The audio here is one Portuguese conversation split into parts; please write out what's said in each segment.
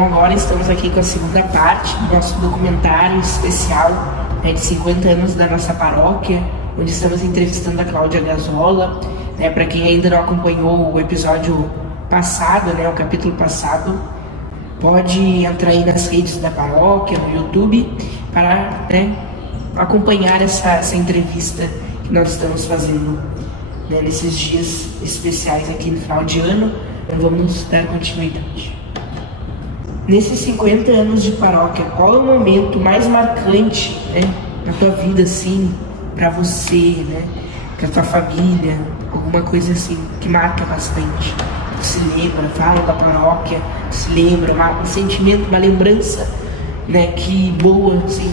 Então agora estamos aqui com a segunda parte do nosso documentário especial, né, de 50 anos da nossa paróquia, onde estamos entrevistando a Cláudia Gazzola. Para quem ainda não acompanhou o episódio passado, o capítulo passado, pode entrar aí nas redes da paróquia, no YouTube, para acompanhar essa entrevista que nós estamos fazendo nesses dias especiais aqui no final de ano. Então vamos dar continuidade. Nesses 50 anos de paróquia, qual é o momento mais marcante na tua vida, assim, para você, para tua família, alguma coisa assim que marca bastante? Tu se lembra, fala da paróquia, tu se lembra, um sentimento, uma lembrança, que boa, assim,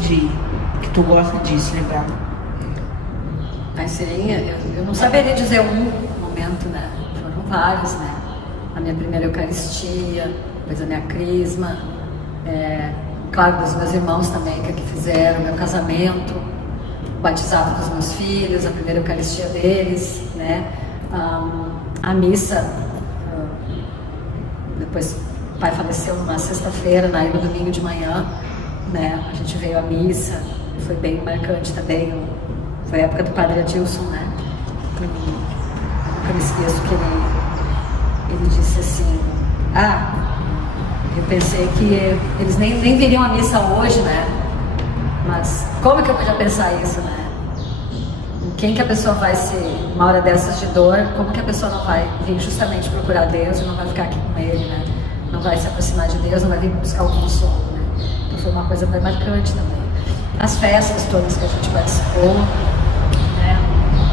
que tu gosta de se lembrar? Mas seria, eu não saberia dizer um momento, foram vários, a minha primeira Eucaristia, depois a minha crisma, claro, dos meus irmãos também que fizeram, meu casamento, o batizado dos meus filhos, a primeira Eucaristia deles, a missa, depois o pai faleceu numa sexta-feira, aí no domingo de manhã, a gente veio à missa, foi bem marcante também, foi a época do Padre Adilson, nunca me esqueço que ele disse assim, eu pensei que eles nem viriam à missa hoje, mas como que eu podia pensar isso, Em quem que a pessoa vai ser, uma hora dessas de dor, como que a pessoa não vai vir justamente procurar Deus e não vai ficar aqui com Ele, Não vai se aproximar de Deus, não vai vir buscar o consolo, Então foi uma coisa bem marcante também. As festas todas que a gente participou,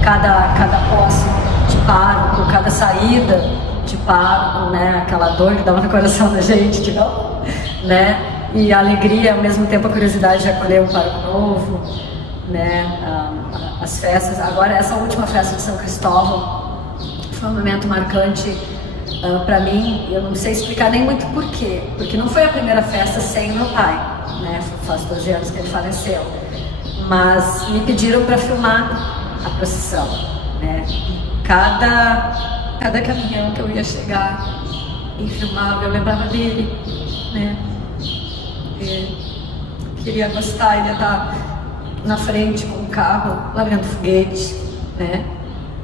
cada posse de pároco, cada saída de pároco, aquela dor que dava no coração da gente, de não, e a alegria, ao mesmo tempo a curiosidade de acolher um pároco novo, as festas. Agora essa última festa de São Cristóvão foi um momento marcante para mim. Eu não sei explicar nem muito porquê, porque não foi a primeira festa sem o meu pai, faz 12 anos que ele faleceu, mas me pediram para filmar a procissão, Cada caminhão que eu ia chegar e filmava, eu lembrava dele, queria gostar, ele ia estar na frente com o carro, largando foguete,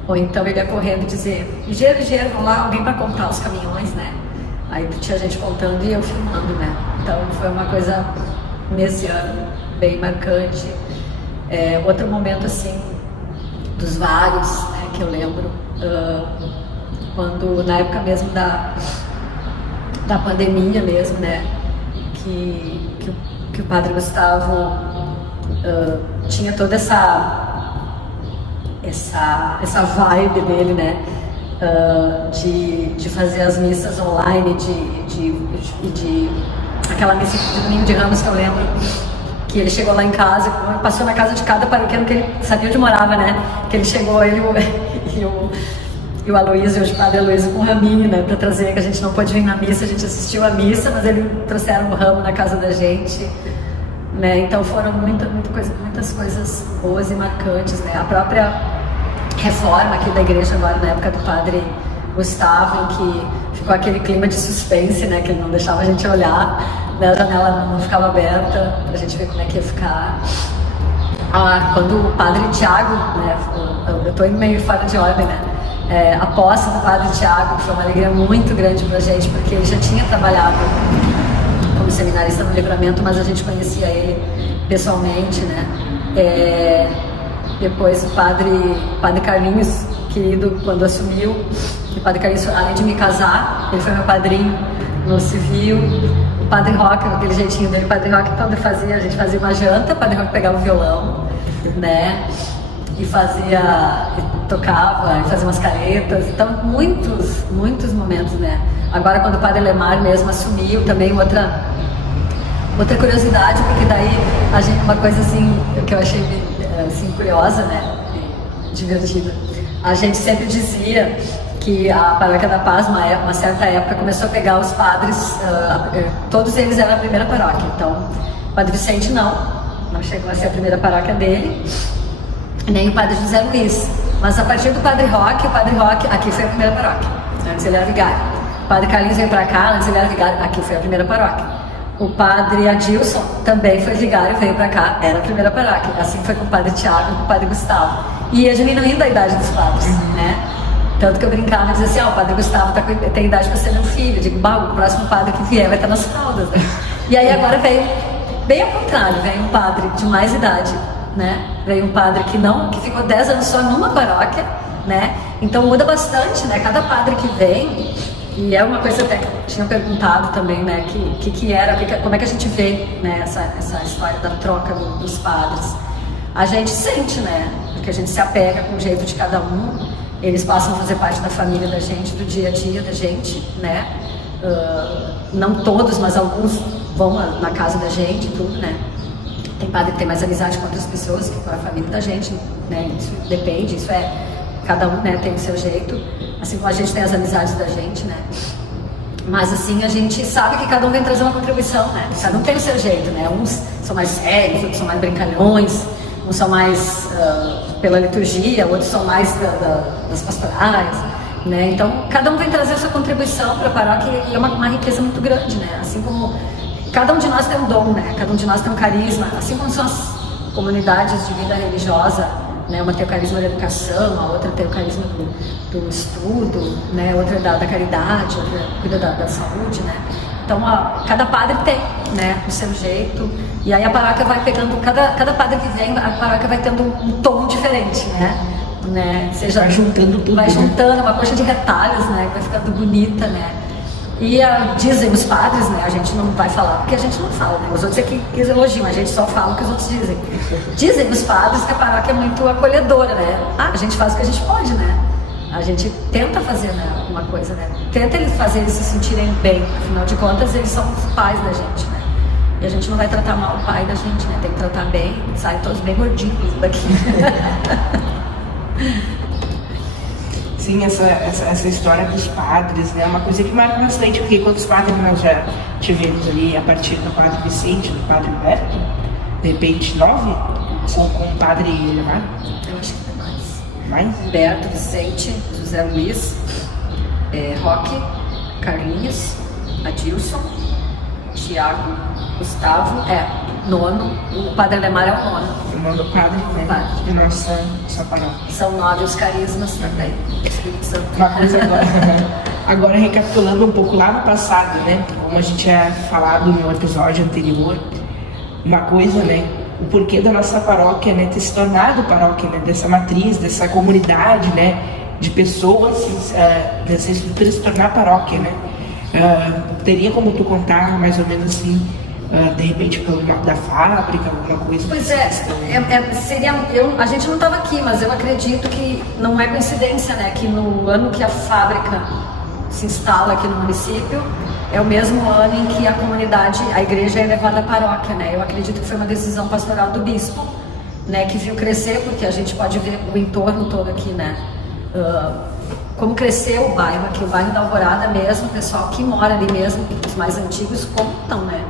Ou então ele ia correndo e dizer, ligeiro, ligeiro, vamos lá, alguém para comprar os caminhões, Aí tinha gente contando e eu filmando, Então foi uma coisa, nesse ano, bem marcante. Outro momento, assim, dos vários, que eu lembro, quando, na época mesmo da pandemia mesmo, que o Padre Gustavo tinha toda essa vibe dele, de fazer as missas online, de aquela missa de Domingo de Ramos que eu lembro, que ele chegou lá em casa, passou na casa de cada paroquiano que ele sabia onde morava, que ele chegou, ele e o Aloysio, o padre Aloysio, com um raminho, para trazer, que a gente não pôde vir na missa, a gente assistiu a missa, mas eles trouxeram um ramo na casa da gente, Então foram muitas coisas boas e marcantes, A própria reforma aqui da igreja agora, na época do Padre Gustavo, em que ficou aquele clima de suspense, que ele não deixava a gente olhar, a janela não ficava aberta, pra gente ver como é que ia ficar. Quando o Padre Tiago, eu tô indo meio fora de ordem, a posse do Padre Tiago foi uma alegria muito grande pra gente, porque ele já tinha trabalhado como seminarista no Livramento, mas a gente conhecia ele pessoalmente, Depois o Padre Carlinhos, querido, quando assumiu, o Padre Carlinhos, além de me casar, ele foi meu padrinho no civil. O Padre Roque, aquele jeitinho dele, o Padre Roque, quando a gente fazia uma janta, o Padre Roque pegava o violão, e tocava, e fazia umas caretas. Então, muitos momentos, Agora, quando o Padre Lemar mesmo assumiu, também outra curiosidade, porque daí uma coisa assim que eu achei assim curiosa, divertida. A gente sempre dizia que a Paróquia da Paz, uma certa época, começou a pegar os padres, todos eles eram a primeira paróquia. Então, o Padre Vicente não chegou a ser a primeira paróquia dele, nem o Padre José Luiz. Mas a partir do Padre Roque, aqui foi a primeira paróquia. Antes ele era vigário. O Padre Carlinhos veio para cá, antes ele era vigário, aqui foi a primeira paróquia. O padre Adilson também foi vigário, veio pra cá, era a primeira paróquia. Assim foi com o padre Tiago e com o padre Gustavo. E ia diminuindo a idade dos padres, né? Tanto que eu brincava e dizia assim, o padre Gustavo tem idade para ser meu filho. Eu digo, o próximo padre que vier vai estar nas fraldas, né? E aí agora veio, bem ao contrário, veio um padre de mais idade, né? Veio um padre que ficou 10 anos só numa paróquia, né? Então muda bastante, né? Cada padre que vem, e é uma coisa até que tinham perguntado também, né? Como é que a gente vê, né? Essa história da troca dos padres. A gente sente, né? Porque a gente se apega com o jeito de cada um. Eles passam a fazer parte da família da gente, do dia a dia da gente, né? Não todos, mas alguns vão na casa da gente e tudo, né? Tem padre que tem mais amizade com outras pessoas que com a família da gente, né? Isso depende, cada um, né, tem o seu jeito, assim como a gente tem as amizades da gente, né? Mas assim, a gente sabe que cada um vem trazer uma contribuição, né? Cada um tem o seu jeito, né? Uns são mais sérios, outros são mais brincalhões, uns são mais pela liturgia, outros são mais das pastorais, né? Então, cada um vem trazer a sua contribuição para a paróquia e é uma riqueza muito grande, né? Assim como cada um de nós tem um dom, né? Cada um de nós tem um carisma, assim como são as comunidades de vida religiosa, né? Uma tem o carisma da educação, a outra tem o carisma do estudo, né? Outra da caridade, outra cuida da saúde, né? Então, cada padre tem, né, o seu jeito, e aí a paróquia vai pegando, cada padre que vem, a paróquia vai tendo um tom diferente, né? Vai juntando tudo. Vai juntando uma coxa de retalhos, né, que vai ficando bonita, né? E dizem os padres, né, a gente não vai falar porque a gente não fala, né? Os outros é que elogiam, a gente só fala o que os outros dizem. Dizem os padres que a paróquia é muito acolhedora, né? A gente faz o que a gente pode, né? A gente tenta fazer, né, alguma coisa, né? Tenta fazer eles se sentirem bem, afinal de contas eles são os pais da gente, né? E a gente não vai tratar mal o pai da gente, né? Tem que tratar bem, saem todos bem gordinhos daqui. Sim, essa história dos padres, né? É uma coisa que marca bastante, porque quantos padres nós já tivemos ali a partir do padre Vicente, do padre Humberto? De repente 9? Com o padre Leonardo? Eu acho que é mais. Mais? Humberto, Vicente, José Luiz, Roque, Carlinhos, Adilson, Tiago, Gustavo, nono, o padre Lemar é o nono. O nono padre, né? Padre. De nossa paróquia. São 9 os carismas também. Espírito Santo. Uma coisa agora recapitulando um pouco lá no passado, né? Como a gente tinha falado no episódio anterior, uma coisa, né? O porquê da nossa paróquia, né? Ter se tornado paróquia, né? Dessa matriz, dessa comunidade, né? De pessoas, dessa estrutura se tornar paróquia, né? Teria como tu contar mais ou menos assim, de repente pelo nome da fábrica, alguma coisa? Pois a gente não estava aqui, mas eu acredito que não é coincidência, né? Que no ano que a fábrica se instala aqui no município, é o mesmo ano em que a comunidade, a igreja é elevada à paróquia, né? Eu acredito que foi uma decisão pastoral do bispo, né? Que viu crescer, porque a gente pode ver o entorno todo aqui, né? Como cresceu o bairro aqui, o bairro da Alvorada mesmo, o pessoal que mora ali mesmo, os mais antigos contam, né?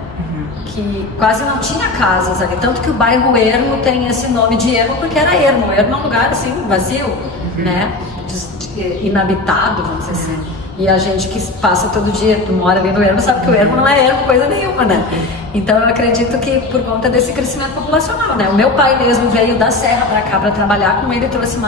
Que quase não tinha casas ali, tanto que o bairro Ermo tem esse nome de Ermo porque era Ermo. Ermo é um lugar assim, vazio, né? Inabitado, vamos dizer assim. E a gente que passa todo dia, que mora ali no Ermo, sabe que o Ermo não é Ermo coisa nenhuma, né? Então eu acredito que por conta desse crescimento populacional, né? O meu pai mesmo veio da Serra para cá para trabalhar, com ele trouxe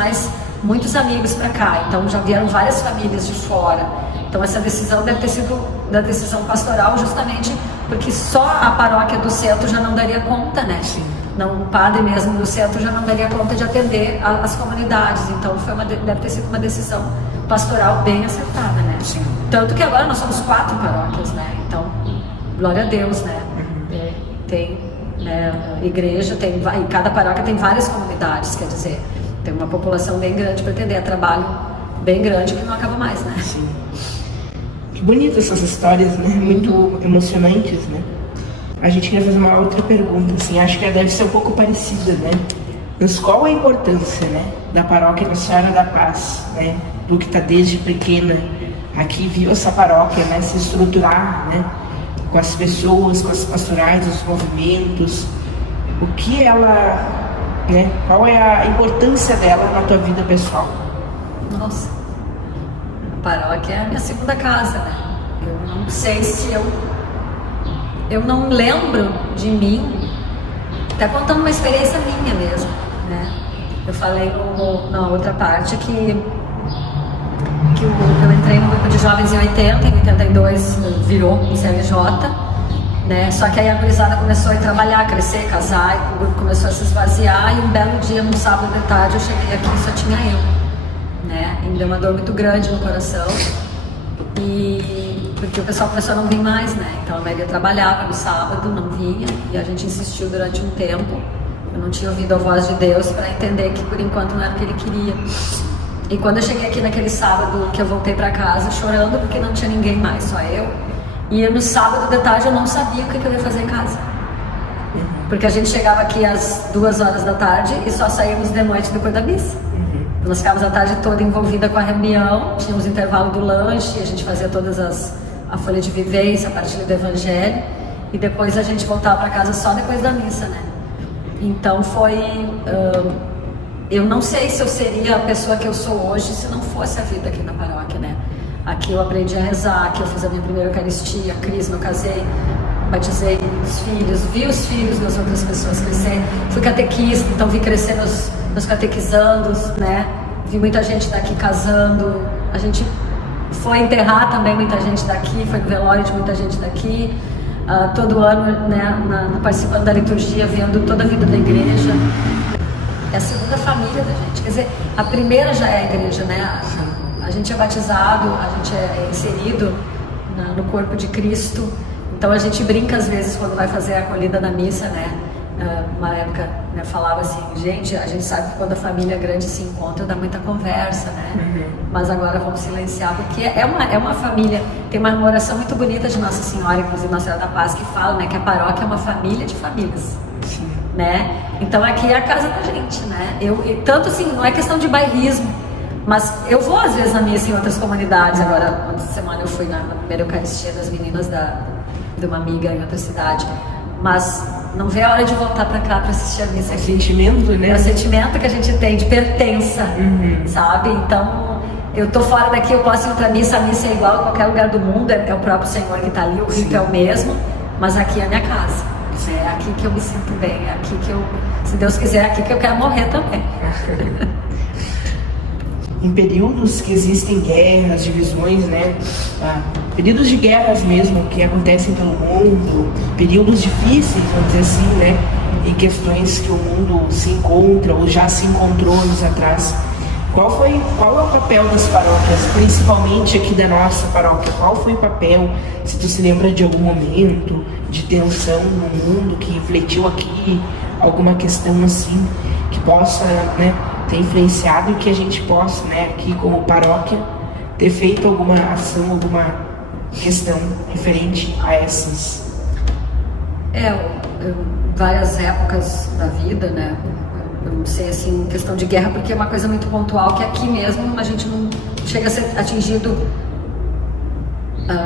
muitos amigos para cá, então já vieram várias famílias de fora. Então essa decisão deve ter sido da decisão pastoral, justamente porque só a paróquia do centro já não daria conta, né? Sim. Não, o padre mesmo do centro já não daria conta de atender as comunidades. Então deve ter sido uma decisão pastoral bem acertada, né? Sim. Tanto que agora nós somos 4 paróquias, né? Então, glória a Deus, né? Tem, né, igreja, e cada paróquia tem várias comunidades, quer dizer, tem uma população bem grande para atender, é trabalho bem grande que não acaba mais, né? Sim. Que bonitas essas histórias, né? Muito emocionantes, né? A gente queria fazer uma outra pergunta, assim, acho que ela deve ser um pouco parecida, né? Mas qual a importância, né, da paróquia Nossa Senhora da Paz, né? Do que está desde pequena aqui, viu essa paróquia, né, se estruturar, né? Com as pessoas, com as pastorais, os movimentos, o que ela, né? Qual é a importância dela na tua vida pessoal? Nossa, a paróquia é a minha segunda casa, né? Eu não sei se eu eu não lembro de mim, até contando uma experiência minha mesmo, né? Eu falei na outra parte que eu entrei no grupo de jovens em 80, em 82 virou um CLJ, né? Só que aí a gurizada começou a trabalhar, crescer, casar, e o grupo começou a se esvaziar, e um belo dia, num sábado de tarde, eu cheguei aqui e só tinha eu, né? E me deu uma dor muito grande no coração, porque o pessoal começou a não vir mais, né? Então a Amélia trabalhava no sábado, não vinha, e a gente insistiu durante um tempo. Eu não tinha ouvido a voz de Deus para entender que por enquanto não era o que Ele queria. E quando eu cheguei aqui naquele sábado que eu voltei para casa chorando porque não tinha ninguém mais, só eu. E no sábado de tarde eu não sabia o que eu ia fazer em casa. Porque a gente chegava aqui às 2 horas da tarde e só saímos de noite depois da missa. Nós ficávamos a tarde toda envolvida com a reunião, tínhamos intervalo do lanche, a gente fazia todas a folha de vivência, a partilha do evangelho, e depois a gente voltava para casa só depois da missa, né? Então eu não sei se eu seria a pessoa que eu sou hoje se não fosse a vida aqui na paróquia, né? Aqui eu aprendi a rezar, aqui eu fiz a minha primeira Eucaristia, crisma, eu casei, batizei os filhos, vi os filhos das outras pessoas crescer, fui catequista, então vi crescer nos catequizandos, né? Vi muita gente daqui casando, a gente foi enterrar também muita gente daqui, foi no velório de muita gente daqui, todo ano, né, participando da liturgia, vendo toda a vida da igreja. É a segunda família da gente, quer dizer, a primeira já é a igreja, né? A gente é batizado, a gente é inserido no corpo de Cristo, então a gente brinca às vezes quando vai fazer a acolhida na missa, né? Uma época, né, falava assim, gente, a gente sabe que quando a família grande se encontra dá muita conversa, né? Mas agora vamos silenciar, porque é uma família. Tem uma oração muito bonita de Nossa Senhora, inclusive Nossa Senhora da Paz, que fala, né, que a paróquia é uma família de famílias. Sim. Né? Então aqui é a casa da gente, né? Tanto assim, não é questão de bairrismo, mas eu vou às vezes na missa em outras comunidades. Agora, ontem semana eu fui na primeira Eucaristia das meninas de uma amiga em outra cidade, mas não vê a hora de voltar pra cá pra assistir a missa. É sentimento, né? É o sentimento que a gente tem de pertença, sabe? Então, eu tô fora daqui, eu posso ir outra missa, a missa é igual a qualquer lugar do mundo, é o próprio Senhor que tá ali, o rito é o mesmo, mas aqui é a minha casa. É aqui que eu me sinto bem, é aqui que eu, se Deus quiser, é aqui que eu quero morrer também. Em períodos que existem guerras, divisões, né? Períodos de guerras mesmo que acontecem pelo mundo, períodos difíceis, vamos dizer assim, né? E questões que o mundo se encontra ou já se encontrou anos atrás. Qual é o papel das paróquias, principalmente aqui da nossa paróquia? Qual foi o papel, se tu se lembra de algum momento de tensão no mundo que refletiu aqui, alguma questão assim, que possa, né, ter influenciado e que a gente possa, né, aqui como paróquia, ter feito alguma ação, alguma questão referente a essas? Várias épocas da vida, né? Eu não sei, assim, questão de guerra, porque é uma coisa muito pontual, que aqui mesmo a gente não chega a ser atingido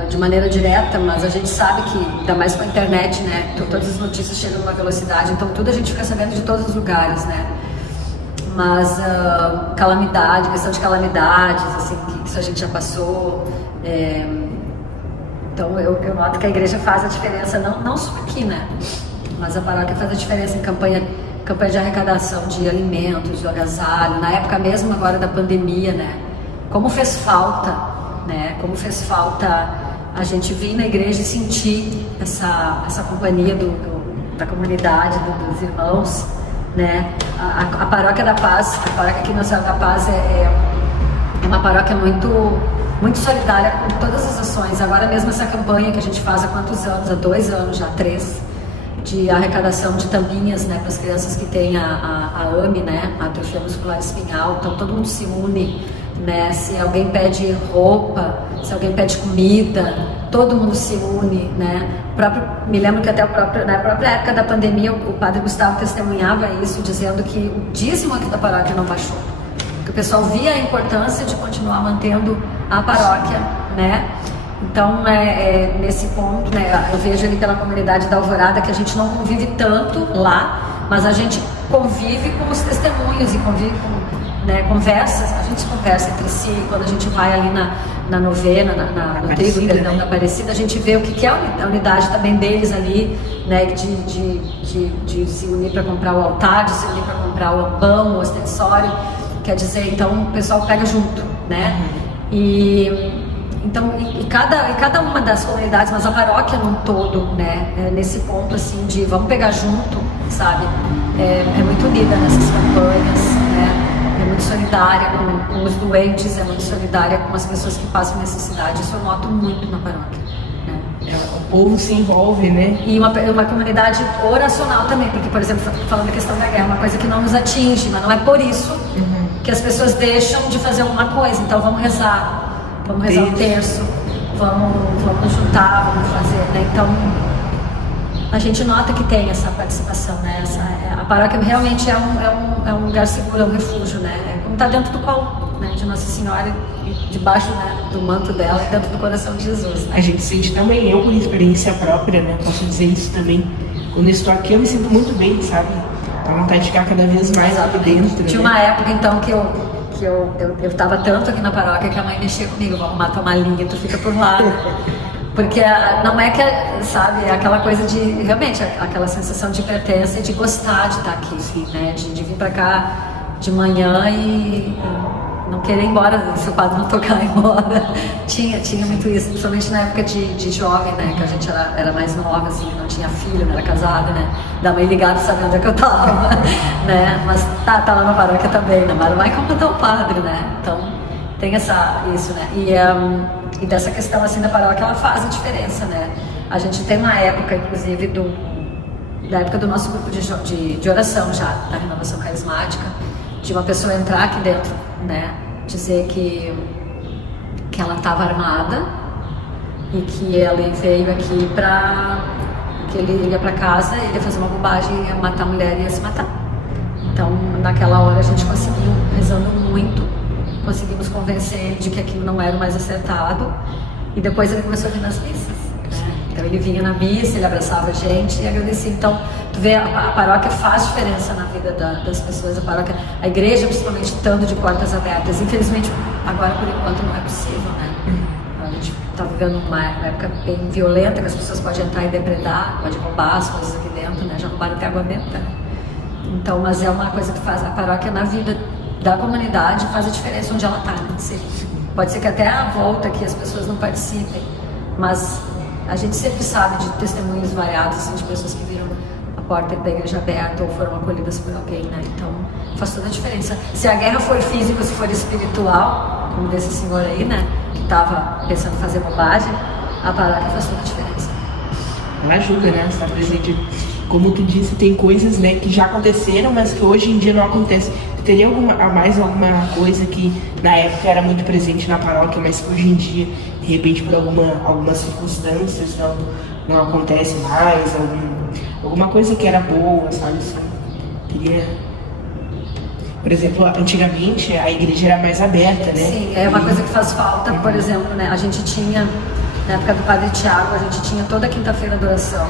de maneira direta, mas a gente sabe que, ainda mais com a internet, né? Todas as notícias chegam numa velocidade, então tudo a gente fica sabendo de todos os lugares, né? Mas calamidade, questão de calamidades, assim, que isso a gente já passou. Então eu noto que a igreja faz a diferença, não só aqui, né? Mas a paróquia faz a diferença em campanha de arrecadação de alimentos, de agasalho, na época mesmo agora da pandemia, né? Como fez falta, né? Como fez falta a gente vir na igreja e sentir essa companhia da comunidade, dos irmãos, né? A Paróquia da Paz, a paróquia aqui na Nossa Senhora da Paz é uma paróquia muito solidária com todas as ações. Agora mesmo essa campanha que a gente faz há quantos anos? Há 2 anos, já 3, de arrecadação de tampinhas, né, para as crianças que têm a AME, né, a atrofia muscular espinhal. Então todo mundo se une, né? Se alguém pede roupa, se alguém pede comida, todo mundo se une, né? Me lembro que até na própria época da pandemia o padre Gustavo testemunhava isso, dizendo que o dízimo aqui da paróquia não baixou, que o pessoal via a importância de continuar mantendo a paróquia, né? Então, nesse ponto, né, eu vejo ali pela comunidade da Alvorada que a gente não convive tanto lá, mas a gente convive com os testemunhos e convive com, né, conversas, a gente conversa entre si, quando a gente vai ali na novena, no trigo, perdão, na Aparecida, a gente vê o que é a unidade também deles ali, né, de se unir para comprar o altar, de se unir para comprar o pão, o ostensório, quer dizer, então o pessoal pega junto, né, Então, cada uma das comunidades, mas a paróquia num todo, né, nesse ponto assim de vamos pegar junto, sabe, é muito unida nessas campanhas, né, é muito solidária com os doentes, é muito solidária com as pessoas que passam necessidade, isso eu noto muito na paróquia, né. O povo se envolve, né? E uma comunidade oracional também, porque, por exemplo, falando da questão da guerra, uma coisa que não nos atinge, mas não é por isso que as pessoas deixam de fazer alguma coisa, então vamos rezar o terço, vamos juntar, vamos fazer, né? Então a gente nota que tem essa participação, né? A paróquia realmente é um lugar seguro, é um refúgio, né? É como está dentro do colo, né, de Nossa Senhora, debaixo, né, do manto dela, dentro do coração de Jesus, né? A gente sente também, eu por experiência própria, né, posso dizer isso também, quando eu estou aqui eu me sinto muito bem, sabe? Dá vontade de ficar cada vez mais aqui dentro. Tinha uma época então que eu tava tanto aqui na paróquia que a mãe mexia comigo, vou arrumar tua malinha, tu fica por lá. Porque não é que, sabe, é aquela coisa de, realmente, aquela sensação de pertença e de gostar de estar aqui, né? De vir pra cá de manhã e não querer ir embora, se o padre não tocar embora. Tinha muito isso, principalmente na época de jovem, né? Que a gente era mais nova, assim, não tinha filho, não era casada, né? Da mãe ligada sabendo onde é que eu tava, né? Mas tá lá na paróquia também, né? Mas vai completar o padre, né? Então tem isso, né? E dessa questão, assim, da paróquia, ela faz a diferença, né? A gente tem uma época, inclusive, da época do nosso grupo de oração já, da renovação carismática, de uma pessoa entrar aqui dentro, né, dizer que ela estava armada e que ele veio aqui que ele ia para casa, ele ia fazer uma bobagem, ia matar a mulher e ia se matar. Então, naquela hora a gente conseguiu, rezando muito, conseguimos convencer ele de que aquilo não era o mais acertado, e depois ele começou a vir nas missas, né? Então ele vinha na missa, ele abraçava a gente e agradecia. Então, tu vê, a paróquia faz diferença na vida das pessoas, a igreja principalmente estando de portas abertas. Infelizmente, agora por enquanto não é possível, né? A gente está vivendo uma época bem violenta, que as pessoas podem entrar e depredar, podem roubar as coisas aqui dentro, né? Já roubaram até água benta, né? Então, mas é uma coisa que faz a paróquia na vida da comunidade, faz a diferença onde ela está, né? Pode ser que até a volta aqui as pessoas não participem, mas a gente sempre sabe de testemunhos variados, assim, de pessoas que viram a porta da igreja aberta ou foram acolhidas por alguém, né? Então faz toda a diferença. Se a guerra for física, se for espiritual, como desse senhor aí, né, que estava pensando em fazer bobagem, a paróquia faz toda a diferença. Ela ajuda, né? Estar presente. Como tu disse, tem coisas, né, que já aconteceram, mas que hoje em dia não acontecem. Teria mais alguma coisa que na época era muito presente na paróquia, mas que hoje em dia, de repente, por algumas circunstâncias, não acontece mais? Alguma coisa que era boa, sabe? Assim, teria... Por exemplo, antigamente a igreja era mais aberta, né? Sim, é uma coisa que faz falta, por exemplo, né? A gente tinha, na época do Padre Tiago, a gente tinha toda quinta-feira adoração.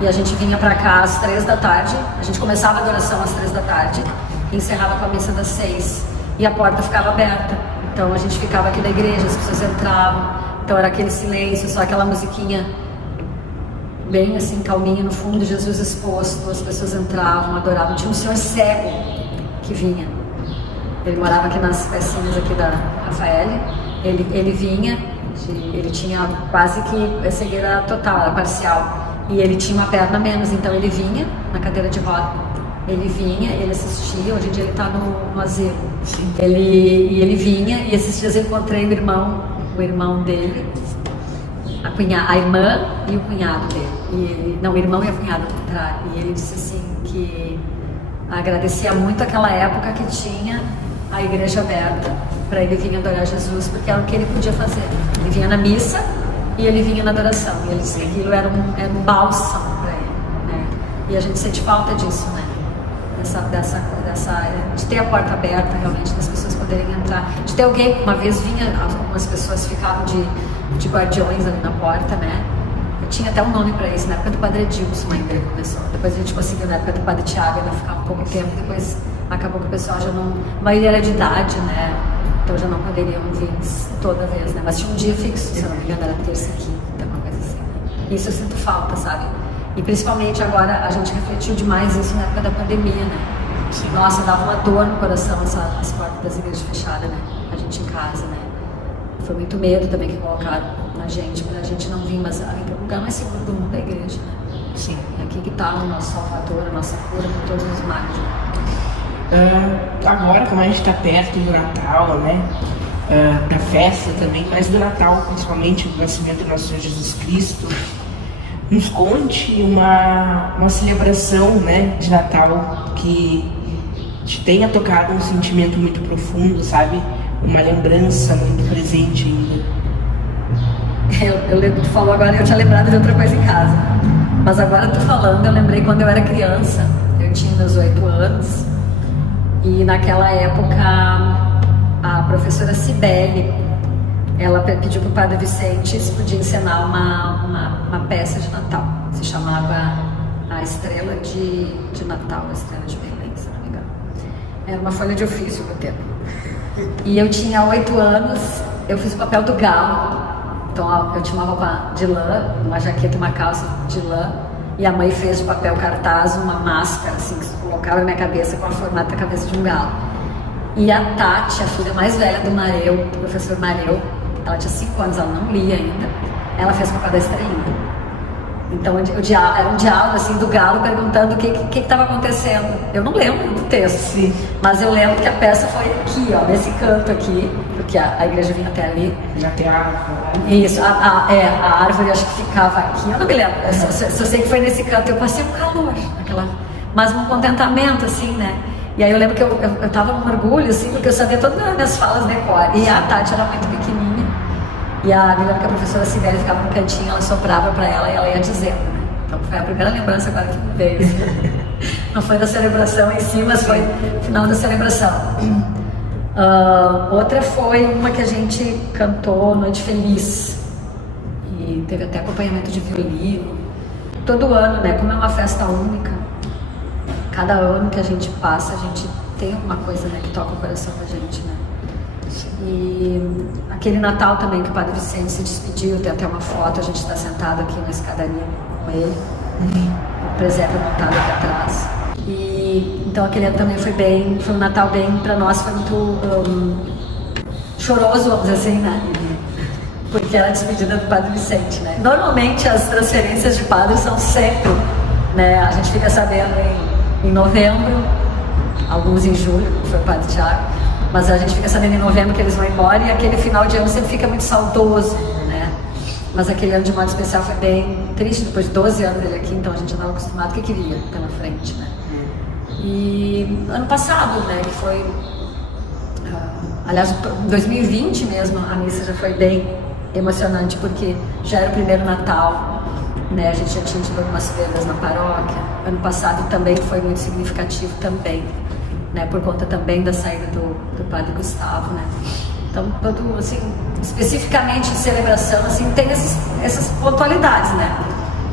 E a gente vinha pra cá às 3 da tarde, a gente começava a adoração às 3 da tarde e encerrava com a missa das 6. E a porta ficava aberta, então a gente ficava aqui na igreja, as pessoas entravam, então era aquele silêncio, só aquela musiquinha bem assim, calminha no fundo, Jesus exposto, as pessoas entravam, adoravam. Tinha um senhor cego que vinha, ele morava aqui nas pecinhas aqui da Rafael, ele vinha, ele tinha quase que cegueira total, era parcial. E ele tinha uma perna a menos, então ele vinha na cadeira de roda, ele vinha, ele assistia, hoje em dia ele está no asilo. Ele vinha, e esses dias eu encontrei o irmão dele, a irmã e o cunhado dele. O irmão e a cunhada, ao contrário. E ele disse assim que agradecia muito aquela época que tinha a igreja aberta para ele vir adorar Jesus, porque era o que ele podia fazer. Ele vinha na missa e ele vinha na adoração, e ele disse que aquilo era um bálsamo para ele, né? E a gente sente falta disso, né? De ter a porta aberta, realmente, das pessoas poderem entrar. De ter alguém, uma vez vinha, algumas pessoas ficavam de guardiões ali na porta, né? tinha até um nome para isso, na época do Padre Edilson ainda começou. Depois a gente conseguiu, na época do Padre Tiago, ainda ficar um pouco tempo, depois acabou que o pessoal já não... A maioria era de idade, né? Então já não poderiam vir toda vez, né? Mas tinha um dia fixo, se eu não me engano, era terça e quinta, uma coisa assim, né? Isso eu sinto falta, sabe? E principalmente agora a gente refletiu demais isso na época da pandemia, né? Sim. Nossa, dava uma dor no coração as portas das igrejas fechadas, né? A gente em casa, né? Foi muito medo também que colocaram na gente, pra gente não vir, mas o lugar mais seguro do mundo é a igreja, né? Sim. É aqui que tá o nosso Salvador, a nossa cura por todos os males, né? Agora, como a gente está perto do Natal, né? Da festa também, mas do Natal, principalmente do nascimento do nosso Senhor Jesus Cristo, nos conte uma celebração, né, de Natal que te tenha tocado um sentimento muito profundo, sabe? Uma lembrança muito presente ainda. Tu falou agora, eu tinha lembrado de outra coisa em casa. Mas agora tu falando, eu lembrei quando eu era criança. Eu tinha meus 8 anos. E naquela época, a professora Cibele, ela pediu para o Padre Vicente se podia encenar uma peça de Natal. Se chamava A Estrela de Natal, A Estrela de Belém, se não me engano. Era uma folha de ofício no tempo. E eu tinha 8 anos, eu fiz o papel do galo. Então eu tinha uma roupa de lã, uma jaqueta e uma calça de lã. E a mãe fez de papel cartaz uma máscara, assim, que se colocava na minha cabeça com a formato da cabeça de um galo. E a Tati, a filha mais velha do Mareu, do professor Mareu, ela tinha 5 anos, ela não lia ainda, ela fez o papel da estrelinha. Então era um diálogo assim do galo perguntando o que estava acontecendo. Eu não lembro do texto, sim, mas eu lembro que a peça foi aqui, ó, nesse canto aqui, porque a igreja vinha até ali. Já tem a árvore. Isso, a árvore acho que ficava aqui, eu não me lembro, só sei que foi nesse canto, eu passei um calor, mas um contentamento assim, né? E aí eu lembro que eu tava num orgulho, assim, porque eu sabia todas as minhas falas de cor. E a Tati era muito pequenininha. E me lembro que a professora Cibele ficava no cantinho, ela soprava pra ela e ela ia dizendo, né? Então foi a primeira lembrança agora que me veio. Não foi da celebração em si, mas foi no final da celebração. Outra foi uma que a gente cantou Noite Feliz. E teve até acompanhamento de violino. Todo ano, né? Como é uma festa única, cada ano que a gente passa, a gente tem alguma coisa, né, que toca o coração da gente, né? E aquele Natal também que o Padre Vicente se despediu, tem até uma foto, a gente está sentado aqui na escadaria com ele, o presépio montado aqui atrás. E então aquele ano também foi um Natal bem, para nós foi muito choroso, vamos dizer assim, né? Porque era a despedida do Padre Vicente, né? Normalmente as transferências de padre são sempre, né? A gente fica sabendo em novembro, alguns em julho, foi o Padre Tiago, mas a gente fica sabendo em novembro que eles vão embora e aquele final de ano sempre fica muito saudoso, né? Mas aquele ano de modo especial foi bem triste, depois de 12 anos dele aqui, então a gente andava acostumado com o que queria pela frente, né? E ano passado, né, que foi, aliás, em 2020 mesmo, a missa já foi bem emocionante, porque já era o primeiro Natal, né? A gente já tinha tido algumas perdas na paróquia. Ano passado também foi muito significativo também, né? Por conta também da saída do Padre Gustavo, né? Então, todo, assim, especificamente celebração, assim, tem essas pontualidades, né?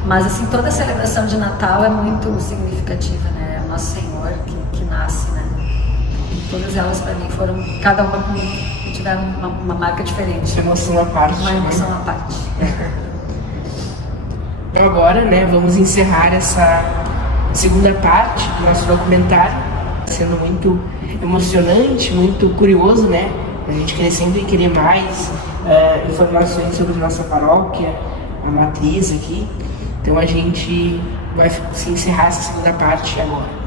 Mas, assim, toda celebração de Natal é muito significativa, né? É o nosso Senhor que nasce, né? E todas elas, para mim, foram, cada uma tiveram uma marca diferente. Emoção à parte. Uma emoção à parte. Então agora, né, vamos encerrar essa segunda parte do nosso documentário, sendo muito emocionante, muito curioso, né, a gente crescendo e querer mais informações sobre nossa paróquia, a matriz aqui. Então a gente vai se encerrar essa segunda parte agora.